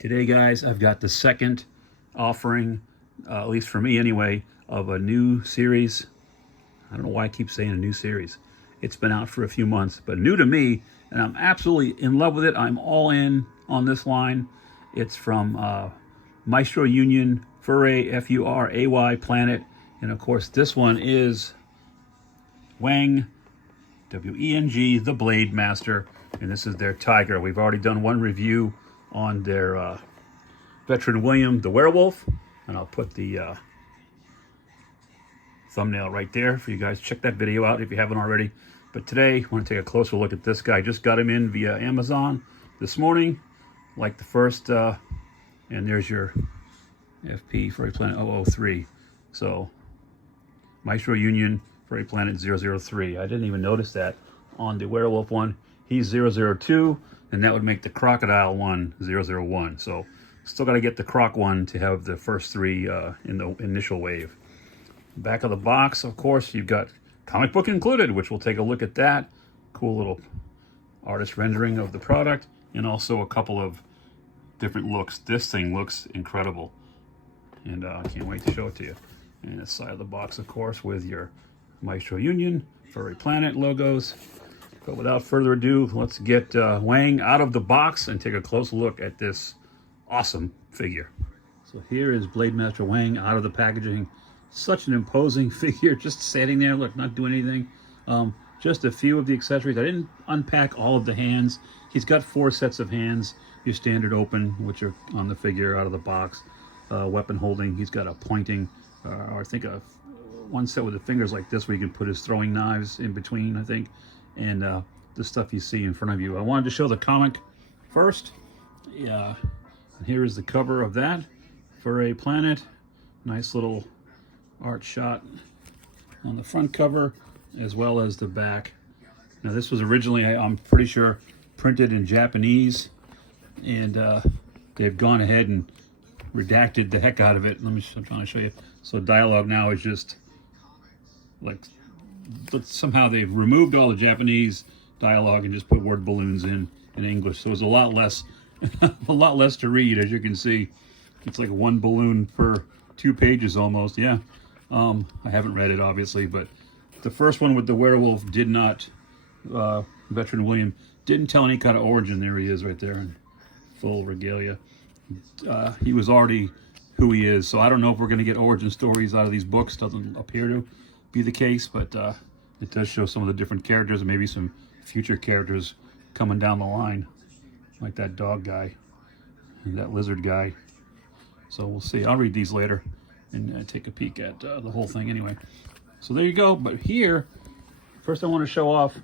Today, guys, I've got the second offering, at least for me anyway, of a new series. I don't know why I keep saying a new series. It's been out for a few months, but new to me, and I'm absolutely in love with it. I'm all in on this line. It's from Maestro Union, Furay, F-U-R-A-Y, Planet. And of course, this one is Weng, W-E-N-G, the Blade Master. And this is their Tiger. We've already done one review on their Veteran William, the Werewolf. And I'll put the thumbnail right there for you guys. Check that video out if you haven't already. But today, I want to take a closer look at this guy. Just got him in via Amazon this morning, like the first, and there's your FP Furay Planet 003. So, Maestro Union Furay Planet 003. I didn't even notice that on the Werewolf one. He's 002, and that would make the Crocodile one 001. So, still got to get the Croc one to have the first three in the initial wave. Back of the box, of course, you've got comic book included, which we'll take a look at that. Cool little artist rendering of the product, and also a couple of different looks. This thing looks incredible, and I can't wait to show it to you. And the side of the box, of course, with your Maestro Union, Furay Planet logos. But without further ado, let's get Weng out of the box and take a close look at this awesome figure. So here is Blade Master Weng out of the packaging. Such an imposing figure, just standing there, look, not doing anything. Just a few of the accessories. I didn't unpack all of the hands. He's got 4 sets of hands. Your standard open, which are on the figure out of the box. Weapon holding, he's got a pointing, or I think one set with the fingers like this where you can put his throwing knives in between, I think. And the stuff you see in front of you. I wanted to show the comic first. Yeah, and here is the cover of that. Furay Planet. Nice little art shot on the front cover as well as the back. Now this was originally, I'm pretty sure, printed in Japanese, and they've gone ahead and redacted the heck out of it. I'm trying to show you. So dialogue now is just like, somehow they've removed all the Japanese dialogue and just put word balloons in English. So it's a lot less a lot less to read, as you can see. It's like one balloon per 2 pages almost. Yeah. I haven't read it, obviously, but the first one with the werewolf did not, Veteran William, didn't tell any kind of origin. There he is right there in full regalia. He was already who he is, so I don't know if we're going to get origin stories out of these books. Doesn't appear to be the case, but it does show some of the different characters and maybe some future characters coming down the line, like that dog guy and that lizard guy. So we'll see. I'll read these later and take a peek at the whole thing anyway. So there you go. But here, first I want to show off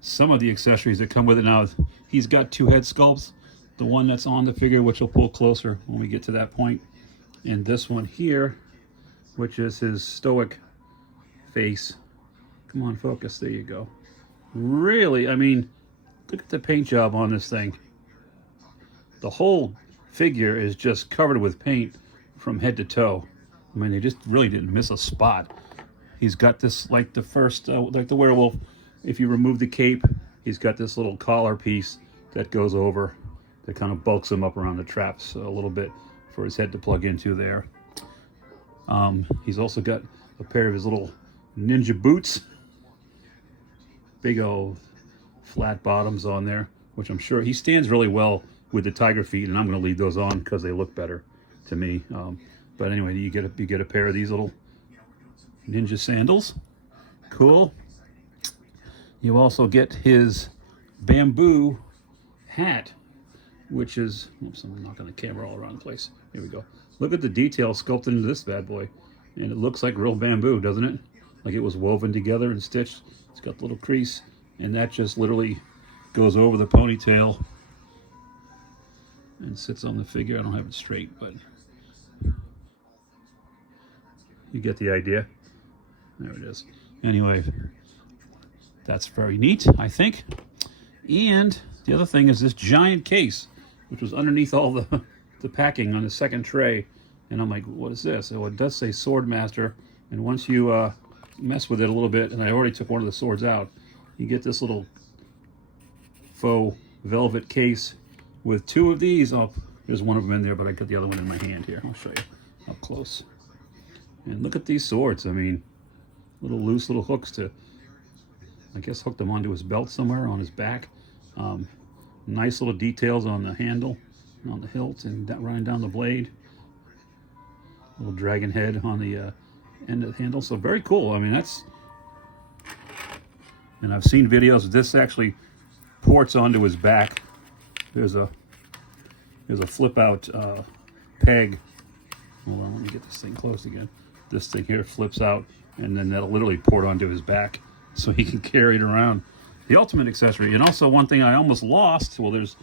some of the accessories that come with it. Now, he's got 2 head sculpts. The one that's on the figure, which we'll pull closer when we get to that point. And this one here, which is his stoic face. Come on, focus. There you go. Really, I mean, look at the paint job on this thing. The whole figure is just covered with paint from head to toe. I mean, they just really didn't miss a spot. He's got this, like the first, like the werewolf, if you remove the cape, he's got this little collar piece that goes over, that kind of bulks him up around the traps a little bit for his head to plug into there. He's also got a pair of his little ninja boots. Big old flat bottoms on there, which I'm sure he stands really well with the tiger feet, and I'm going to leave those on because they look better to me. But anyway, you get a pair of these little ninja sandals. Cool. You also get his bamboo hat, which is, oops, I'm knocking the camera all around the place. Here we go. Look at the detail sculpted into this bad boy. And it looks like real bamboo, doesn't it? Like it was woven together and stitched. It's got a little crease, and that just literally goes over the ponytail and sits on the figure. I don't have it straight, but you get the idea. There it is. Anyway, that's very neat, I think. And the other thing is this giant case, which was underneath all the packing on the second tray. And I'm like, what is this? Oh, it does say Sword Master. And once you mess with it a little bit, and I already took one of the swords out, you get this little faux velvet case with 2 of these. Oh, There's one of them in there, but I got the other one in my hand here. I'll show you up close. And look at these swords. I mean, little loose little hooks to, I guess, hook them onto his belt somewhere on his back. Nice little details on the handle, on the hilt, and running down the blade. Little dragon head on the end of the handle. So very cool. I mean, that's, and I've seen videos. This actually ports onto his back. There's a flip out peg. Hold on, let me get this thing closed again. This thing here flips out, and then that'll literally port onto his back so he can carry it around. The ultimate accessory. And also one thing I almost lost, well, there's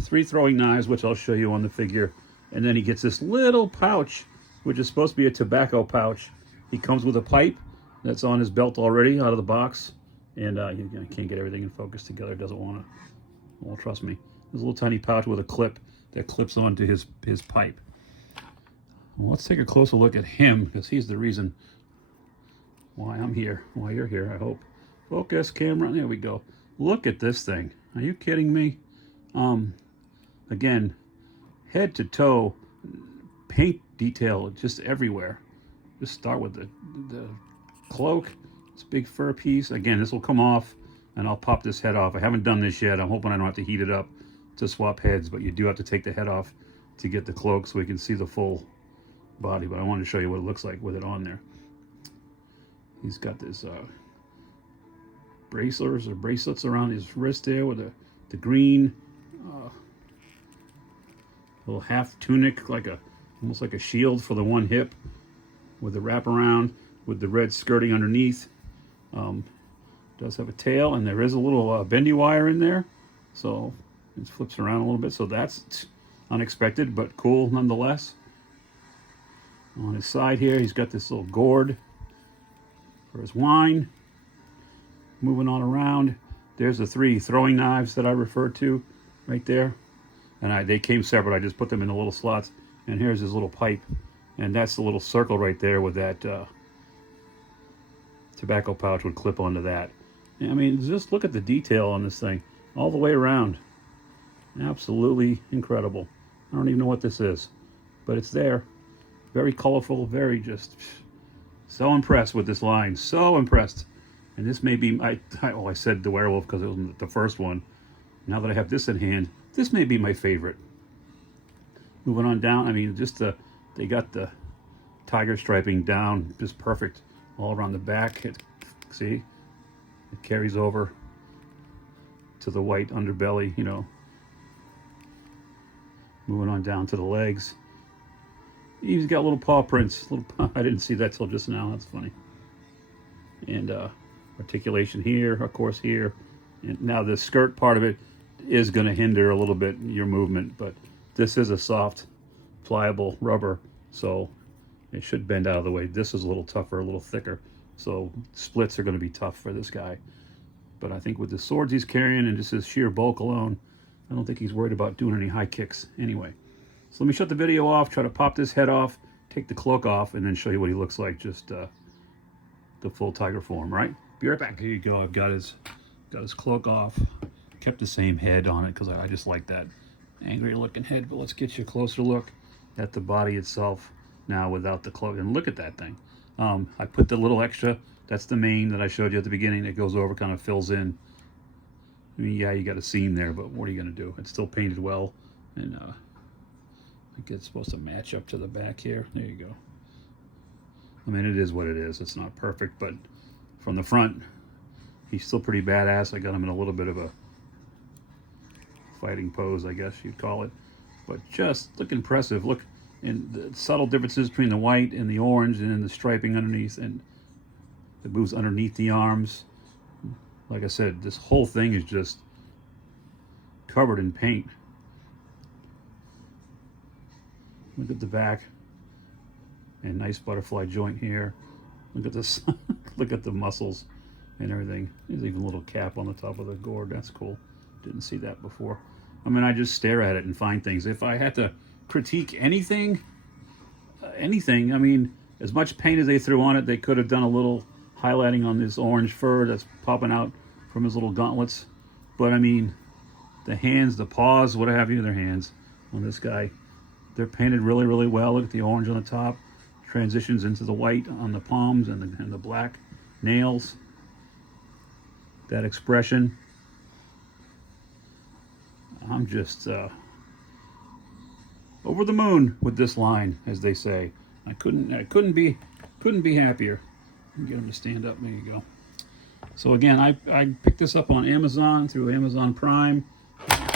3 throwing knives, which I'll show you on the figure. And then he gets this little pouch, which is supposed to be a tobacco pouch. He comes with a pipe that's on his belt already out of the box. And you can't get everything in focus together. It doesn't want to. Well, trust me. There's a little tiny pouch with a clip that clips onto his pipe. Well, let's take a closer look at him, because he's the reason why I'm here, why you're here, I hope. Focus, camera, there we go. Look at this thing. Are you kidding me? Again, head to toe, paint detail just everywhere. Just start with the cloak, this big fur piece. Again, this will come off, and I'll pop this head off. I haven't done this yet. I'm hoping I don't have to heat it up to swap heads, but you do have to take the head off to get the cloak so we can see the full body. But I wanted to show you what it looks like with it on there. He's got this bracelets around his wrist there with the green little half tunic, like almost like a shield for the one hip, with the wraparound with the red skirting underneath. Does have a tail, and there is a little bendy wire in there, so it flips around a little bit. So that's unexpected, but cool nonetheless. On his side here, he's got this little gourd for his wine. Moving on around, there's the 3 throwing knives that I referred to right there. And they came separate. I just put them in the little slots. And here's his little pipe. And that's the little circle right there with that tobacco pouch would clip onto that. I mean, just look at the detail on this thing all the way around. Absolutely incredible. I don't even know what this is, but it's there. Very colorful, very just so impressed with this line. So impressed. And this may be, I said the werewolf because it was the first one. Now that I have this in hand, this may be my favorite. Moving on down, I mean, just they got the tiger striping down, just perfect all around the back. See, it carries over to the white underbelly, you know. Moving on down to the legs. He's got little paw prints. I didn't see that till just now. That's funny. And articulation here, of course, here. And now the skirt part of it is going to hinder a little bit your movement, but this is a soft, pliable rubber, so it should bend out of the way. This is a little tougher, a little thicker, so splits are going to be tough for this guy. But I think with the swords he's carrying and just his sheer bulk alone, I don't think he's worried about doing any high kicks anyway. So let me shut the video off, try to pop this head off, take the cloak off, and then show you what he looks like, just the full tiger form, right? Be right back. Here you go. I've got his cloak off. Kept the same head on it because I just like that angry looking head. But let's get you a closer look at the body itself now without the cloak. And look at that thing. I put the little extra, that's the mane that I showed you at the beginning that goes over, kind of fills in. I mean, yeah, you got a seam there, but what are you going to do? It's still painted well. And I think it's supposed to match up to the back here. There you go. I mean, it is what it is. It's not perfect, but from the front, he's still pretty badass. I got him in a little bit of a fighting pose, I guess you'd call it. But just look impressive. Look, and the subtle differences between the white and the orange and then the striping underneath, and it moves underneath the arms. Like I said, this whole thing is just covered in paint. Look at the back. And nice butterfly joint here. Look at this. Look at the muscles and everything. There's even a little cap on the top of the gourd. That's cool. Didn't see that before. I mean, I just stare at it and find things. If I had to critique anything, I mean, as much paint as they threw on it, they could have done a little highlighting on this orange fur that's popping out from his little gauntlets. But I mean, the hands, the paws, what have you, their hands on this guy. They're painted really, really well. Look at the orange on the top. Transitions into the white on the palms and the black nails. That expression. I'm just over the moon with this line, as they say. I couldn't be happier. Get him to stand up. There you go. So again, I picked this up on Amazon through Amazon Prime,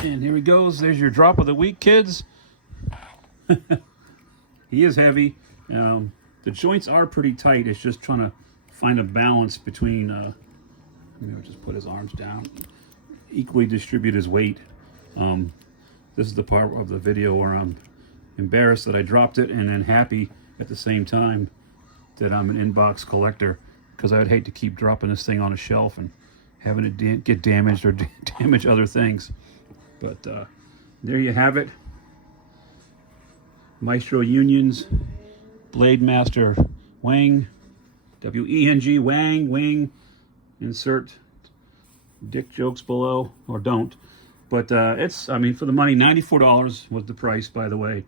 and here he goes. There's your drop of the week, kids. He is heavy. The joints are pretty tight. It's just trying to find a balance between. Maybe I'll just put his arms down. Equally distribute his weight. This is the part of the video where I'm embarrassed that I dropped it, and then happy at the same time that I'm an inbox collector, because I'd hate to keep dropping this thing on a shelf and having it get damaged or damage other things. But there you have it. Maestro Unions, Blade Master Weng, W-E-N-G, Weng. Insert dick jokes below, or don't. But it's, I mean, for the money, $94 was the price, by the way.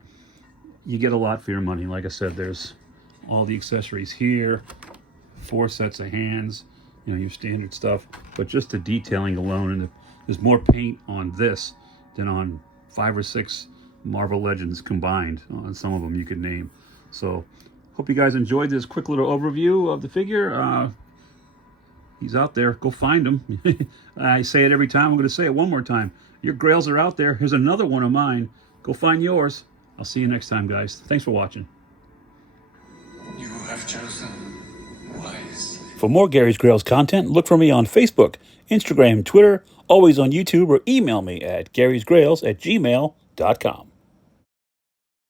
You get a lot for your money. Like I said, there's all the accessories here, 4 sets of hands, you know, your standard stuff. But just the detailing alone, and there's more paint on this than on 5 or 6 Marvel Legends combined. On some of them you could name. So, hope you guys enjoyed this quick little overview of the figure. He's out there. Go find him. I say it every time. I'm going to say it one more time. Your grails are out there. Here's another one of mine. Go find yours. I'll see you next time, guys. Thanks for watching. You have chosen wisely. For more Gary's Grails content, look for me on Facebook, Instagram, Twitter, always on YouTube, or email me at garysgrails@gmail.com.